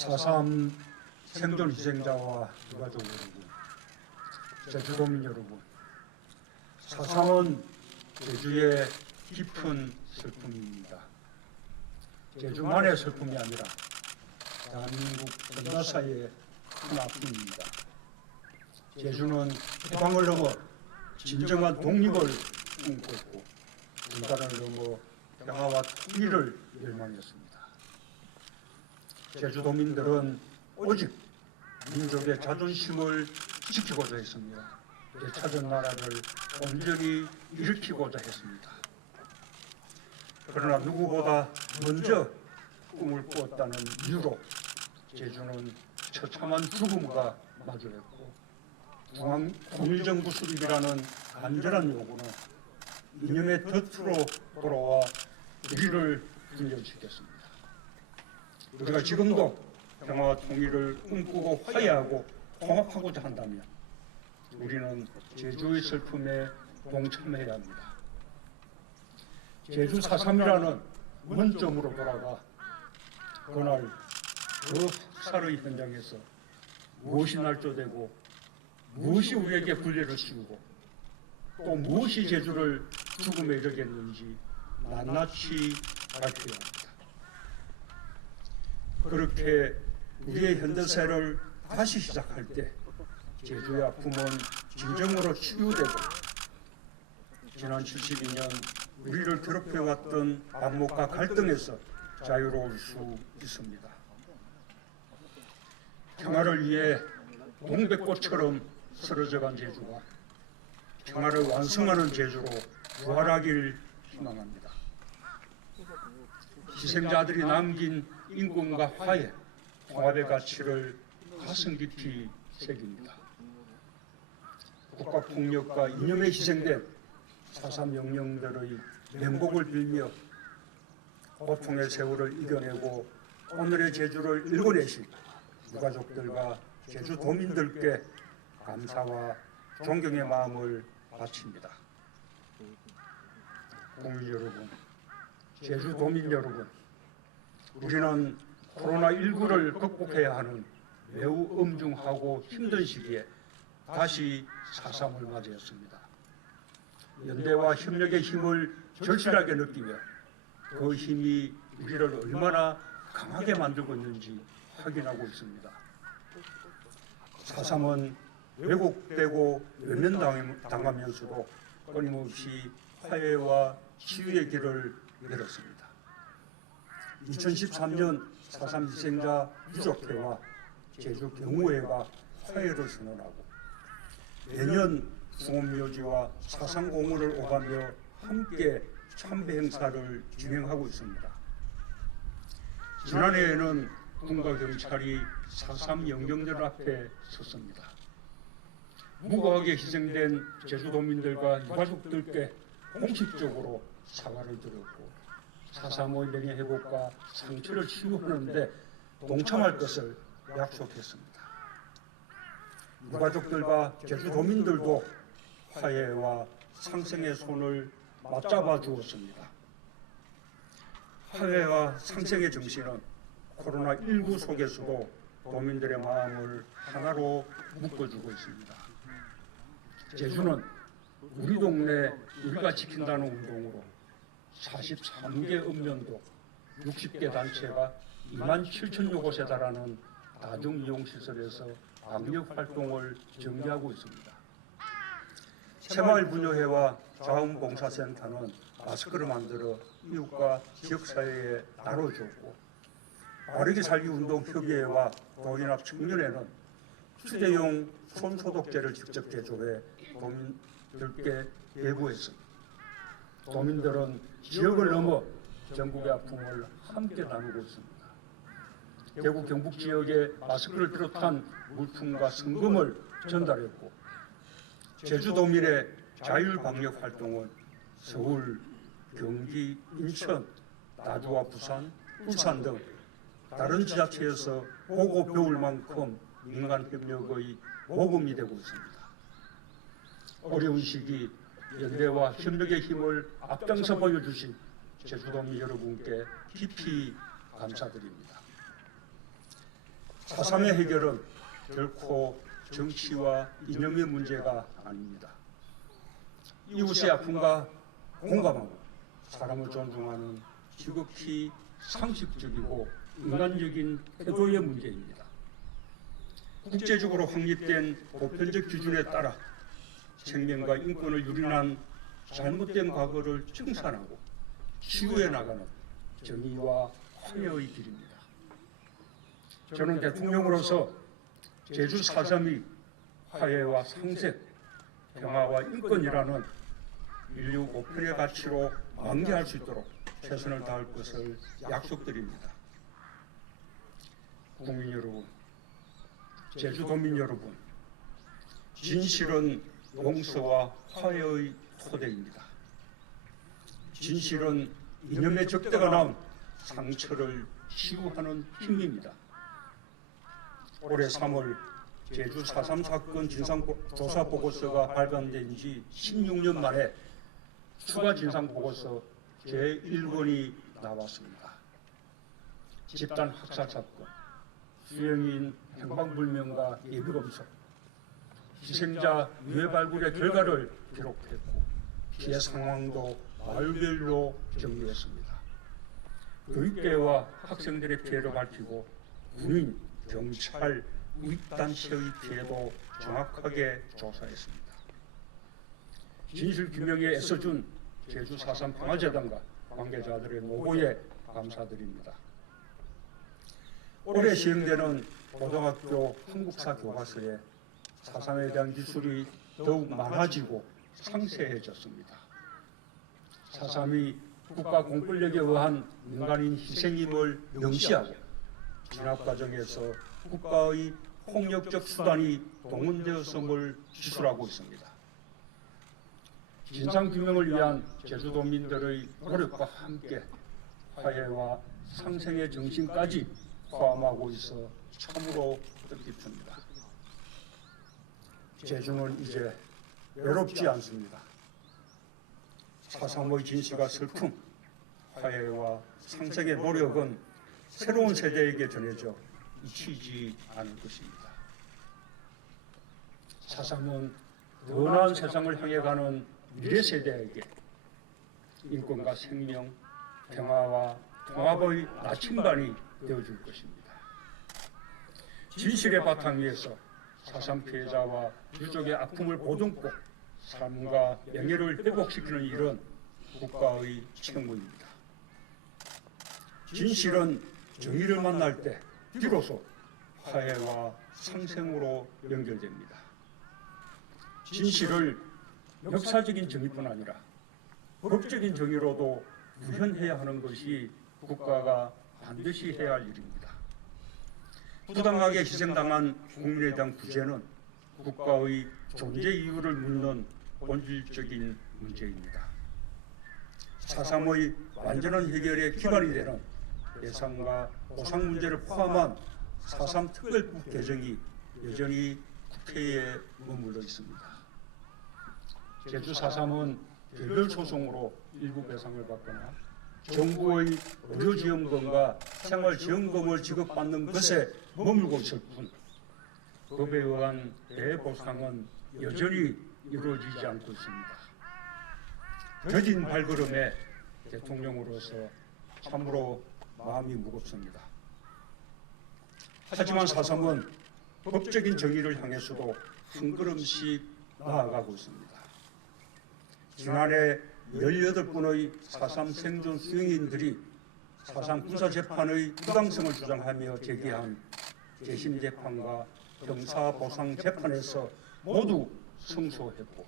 4.3 생존 희생자와 유가족 여러분, 제주도민 여러분, 4.3은 제주의 깊은 슬픔입니다. 제주만의 슬픔이 아니라 대한민국 전 나라의 큰 아픔입니다. 제주는 해방을 넘어 진정한 독립을 꿈꿨고 분단을 넘어 평화와 통일을 열망했습니다. 제주도민들은 오직 민족의 자존심을 지키고자 했습니다. 되찾은 나라를 온전히 일으키고자 했습니다. 그러나 누구보다 먼저 꿈을 꾸었다는 이유로 제주는 처참한 죽음과 마주했고 중앙통일정부 수립이라는 간절한 요구는 이념의 덫으로 돌아와 우리를 분열시켰습니다. 우리가 지금도 평화와 통일을 꿈꾸고 화해하고 통합하고자 한다면 우리는 제주의 슬픔에 동참해야 합니다. 제주 4.3이라는 원점으로 돌아가 그날 그 학살의 현장에서 무엇이 날조되고 무엇이 우리에게 불례를 씌우고 또 무엇이 제주를 죽음에 이르겠는지 낱낱이 밝혀야 합니다. 그렇게 우리의 현대사를 다시 시작할 때 제주의 아픔은 진정으로 치유되고 지난 72년 우리를 괴롭혀왔던 반목과 갈등에서 자유로울 수 있습니다. 평화를 위해 동백꽃처럼 쓰러져간 제주가 평화를 완성하는 제주로 부활하길 희망합니다. 희생자들이 남긴 인권과 화해, 통합의 가치를 가슴 깊이 새깁니다. 국가폭력과 이념에 희생된 4.3 영령들의 명복을 빌며 고통의 세월을 이겨내고 오늘의 제주를 일궈내신 유가족들과 제주도민들께 감사와 존경의 마음을 바칩니다. 국민 여러분, 제주도민 여러분, 우리는 코로나19를 극복해야 하는 매우 엄중하고 힘든 시기에 다시 4.3을 맞이했습니다. 연대와 협력의 힘을 절실하게 느끼며 그 힘이 우리를 얼마나 강하게 만들고 있는지 확인하고 있습니다. 4.3은 왜곡되고 외면당하면서도 끊임없이 화해와 치유의 길을 열었습니다. 2013년 4.3 희생자 유족회와 제주 경우회가 화해를 선언하고 매년 숭업묘지와 사상공원을 오가며 함께 참배 행사를 진행하고 있습니다. 지난해에는 군과 경찰이 4.3 영령들 앞에 섰습니다. 무고하게 희생된 제주도민들과 유가족들께 공식적으로 사과를 드렸고 4.3의 명예회복과 상처를 치유하는 데 동참할 것을 약속했습니다. 유가족들과 제주도민들도 화해와 상생의 손을 맞잡아 주었습니다. 화해와 상생의 정신은 코로나19 속에서도 도민들의 마음을 하나로 묶어주고 있습니다. 제주는 우리 동네 우리가 지킨다는 운동으로 43개 읍면도 60개 단체가 27,000여 곳에 달하는 다중이용시설에서 방역활동을 전개하고 있습니다. 새마을분여회와 자원봉사센터는 마스크를 만들어 이웃과 지역사회에 나눠주었고 바르게 살기 운동협의회와 도인학 청년회는 휴대용 손소독제를 직접 제조해 도민들께 배부했습니다. 도민들은 지역을 넘어 전국의 아픔을 함께 나누고 있습니다. 대구 경북 지역에 마스크를 비롯한 물품과 성금을 전달했고 제주도민의 자율방역 활동은 서울, 경기, 인천, 나주와 부산, 울산 등 다른 지자체에서 보고 배울 만큼 민간 협력의 모범이 되고 있습니다. 어려운 시기 연대와 협력의 힘을 앞장서 보여주신 제주도민 여러분께 깊이 감사드립니다. 4.3의 해결은 결코 정치와 이념의 문제가 아닙니다. 이웃의 아픔과 공감하고 사람을 존중하는 지극히 상식적이고 인간적인 태도의 문제입니다. 국제적으로 확립된 보편적 기준에 따라 생명과 인권을 유린한 잘못된 과거를 청산하고 치유해 나가는 정의와 화해의 길입니다. 저는 대통령으로서 제주 4.3이 화해와 상생, 평화와 인권이라는 인류 보편의 가치로 완결할 수 있도록 최선을 다할 것을 약속드립니다. 국민 여러분, 제주도민 여러분, 진실은 용서와 화해의 토대입니다. 진실은 이념의 적대가 낳은 상처를 치유하는 힘입니다. 올해 3월 제주 4.3 사건 진상조사 보고서가 발간된 지 16년 만에 추가 진상보고서 제1권이 나왔습니다. 집단 학살 사건, 수영인 행방불명과 예비검사, 희생자 유해 발굴의 결과를 기록했고 피해 상황도 마을별로 정리했습니다. 교육계와 학생들의 피해를 밝히고 군인, 경찰, 우익단체의 피해도 정확하게 조사했습니다. 진실 규명에 애써준 제주 4.3 평화재단과 관계자들의 노고에 감사드립니다. 올해 시행되는 고등학교 한국사 교과서에 4.3에 대한 기술이 더욱 많아지고 상세해졌습니다. 4.3이 국가 공권력에 의한 민간인 희생임을 명시하고 진압 과정에서 국가의 폭력적 수단이 동원되었음을 기술하고 있습니다. 진상규명을 위한 제주도민들의 노력과 함께 화해와 상생의 정신까지 포함하고 있어 참으로 뜻깊습니다. 제주는 이제 외롭지 않습니다. 4.3의 진실과 슬픔, 화해와 상생의 노력은 새로운 세대에게 전해져 잊히지 않을 것입니다. 4.3은 더 나은 세상을 향해 가는 미래 세대에게 인권과 생명, 평화와 통합의 나침반이 되어줄 것입니다. 진실의 바탕 위에서 4.3 피해자와 유족의 아픔을 보듬고 삶과 명예를 회복시키는 일은 국가의 책무입니다. 진실은 정의를 만날 때 비로소 화해와 상생으로 연결됩니다. 진실을 역사적인 정의뿐 아니라 법적인 정의로도 구현해야 하는 것이 국가가 반드시 해야 할 일입니다. 부당하게 희생당한 국민에 대한 구제는 국가의 존재 이유를 묻는 본질적인 문제입니다. 4.3의 완전한 해결의 기반이 되는 예산과 보상 문제를 포함한 4.3 특별법 개정이 여전히 국회에 머물러 있습니다. 제주 4.3은 개별 소송으로 일부 배상을 받거나 정부의 의료지원금과 생활지원금을 지급받는 것에 머물고 있을 뿐 법에 의한 대보상은 여전히 이루어지지 않고 있습니다. 더딘 발걸음에 대통령으로서 참으로 마음이 무겁습니다. 하지만 4.3은 법적인 정의를 향해서도 한 걸음씩 나아가고 있습니다. 지난해 18분의 4.3 생존 수용인들이 4.3 군사재판의 부당성을 주장하며 제기한 재심재판과 형사보상재판에서 모두 승소했고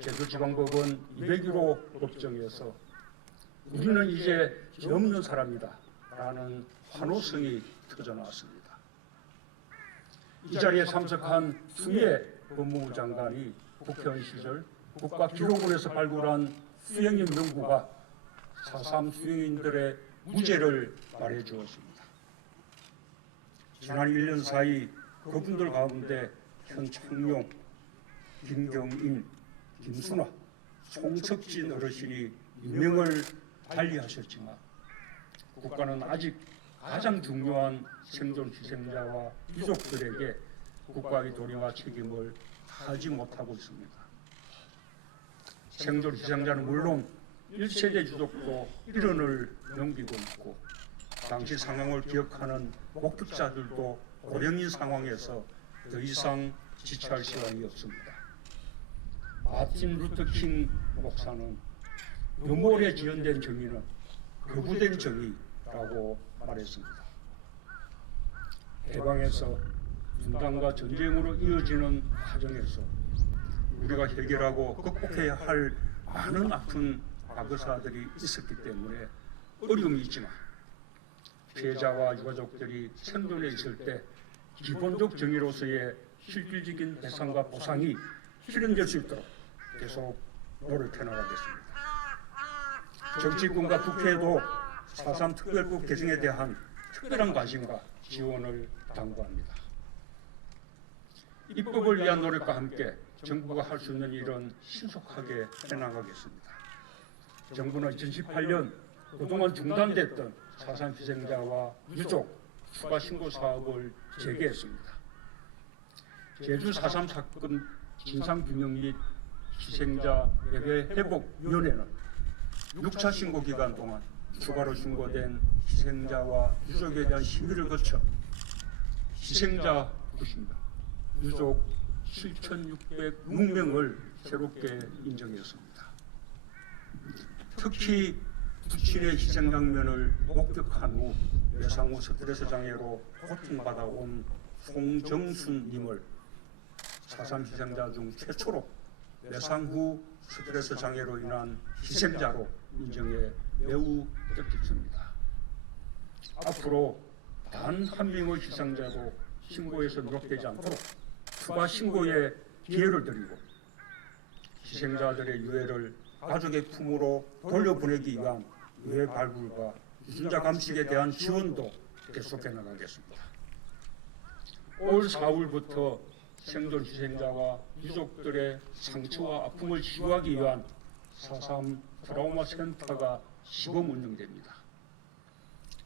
제주지방법원 201호 법정에서 우리는 이제 죄 없는 사람이다 라는 환호성이 터져나왔습니다. 이 자리에 참석한 추미애 법무부 장관이 국회의원 시절 국가기록원에서 발굴한 수영인 명부가 4.3 수영인들의 무죄를 말해주었습니다. 지난 1년 사이 그분들 가운데 현창용, 김경인, 김순화, 송석진 어르신이 유명을 달리하셨지만 국가는 아직 가장 중요한 생존 희생자와 유족들에게 국가의 도리와 책임을 다하지 못하고 있습니다. 생존 희생자는 물론 1세대 유족도 일원을 넘기고 있고 당시 상황을 기억하는 목격자들도 고령인 상황에서 더 이상 지체할 시간이 없습니다. 마틴 루터 킹 목사는 너무 오래 지연된 정의는 거부된 정의라고 말했습니다. 해방에서 분단과 전쟁으로 이어지는 과정에서 우리가 해결하고 극복해야 할 많은 아픈 과거사들이 있었기 때문에 어려움이 있지만 피해자와 유가족들이 생존해 있을 때 기본적 정의로서의 실질적인 배상과 보상이 실현될 수 있도록 계속 노력해 나가겠습니다. 정치권과 국회도 4.3 특별법 개정에 대한 특별한 관심과 지원을 당부합니다. 입법을 위한 노력과 함께 정부가 할 수 있는 일은 신속하게 해나가겠습니다. 정부는 2018년 그동안 중단됐던 4.3 희생자와 유족 추가 신고 사업을 재개했습니다. 제주 4.3 사건 진상규명 및 희생자 예배회복위원회는 6차 신고 기간 동안 추가로 신고된 희생자와 유족에 대한 심의를 거쳐 희생자 90명, 유족 7,606명을 새롭게 인정했습니다. 특히 부친의 희생 장면을 목격한 후 외상 후 스트레스 장애로 고통받아온 송정순님을 4.3 희생자 중 최초로 외상 후 스트레스 장애로 인한 희생자로 인정해 매우 뜻깊습니다. 앞으로 단 한 명의 희생자도 신고에서 누락되지 않도록 추가 신고에 기회를 드리고 희생자들의 유해를 가족의 품으로 돌려보내기 위한 유해 발굴과 유전자 감식에 대한 지원도 계속해 나가겠습니다. 올 4월부터 생존 희생자와 유족들의 상처와 아픔을 치유하기 위한 4.3 트라우마 센터가 시범 운영됩니다.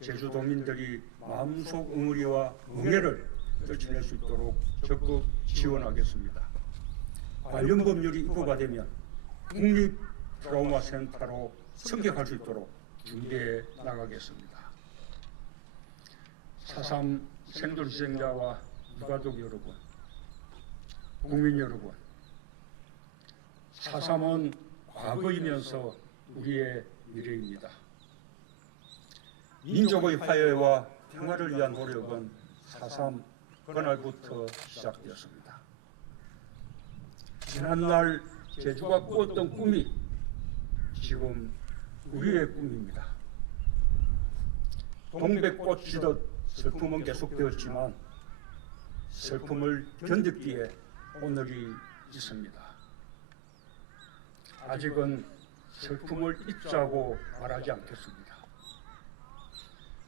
제주도민들이 마음속 응어리와 응애를 떨쳐낼 수 있도록 적극 지원하겠습니다. 관련 법률이 입법화되면 국립 트라우마 센터로 승격할 수 있도록 준비해 나가겠습니다. 4.3 생존 희생자와 유가족 여러분, 국민 여러분, 4.3은 과거이면서 우리의 미래입니다. 민족의 화해와 평화를 위한 노력은 4.3 그날부터 시작되었습니다. 지난날 제주가 꾸었던 꿈이 지금 우리의 꿈입니다. 동백꽃 지듯 슬픔은 계속되었지만 슬픔을 견디기에 오늘이 있습니다. 아직은 슬픔을 잊자고 말하지 않겠습니다.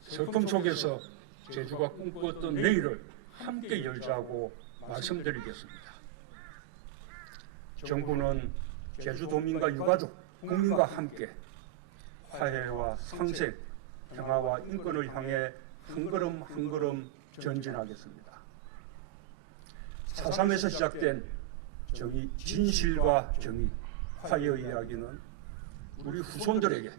슬픔 속에서 제주가 꿈꾸었던 내일을 함께 열자고 말씀드리겠습니다. 정부는 제주도민과 유가족, 국민과 함께 화해와 상생, 평화와 인권을 향해 한 걸음 한 걸음 전진하겠습니다. 4.3에서 시작된 정의, 진실과 정의, 화해의 이야기는 우리 후손들에게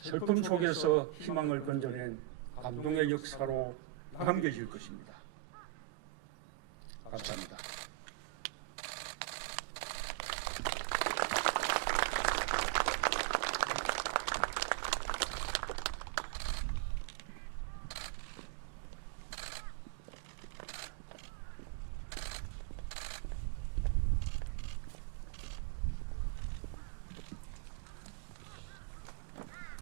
슬픔 속에서 희망을 건져낸 감동의 역사로 남겨질 것입니다. 감사합니다.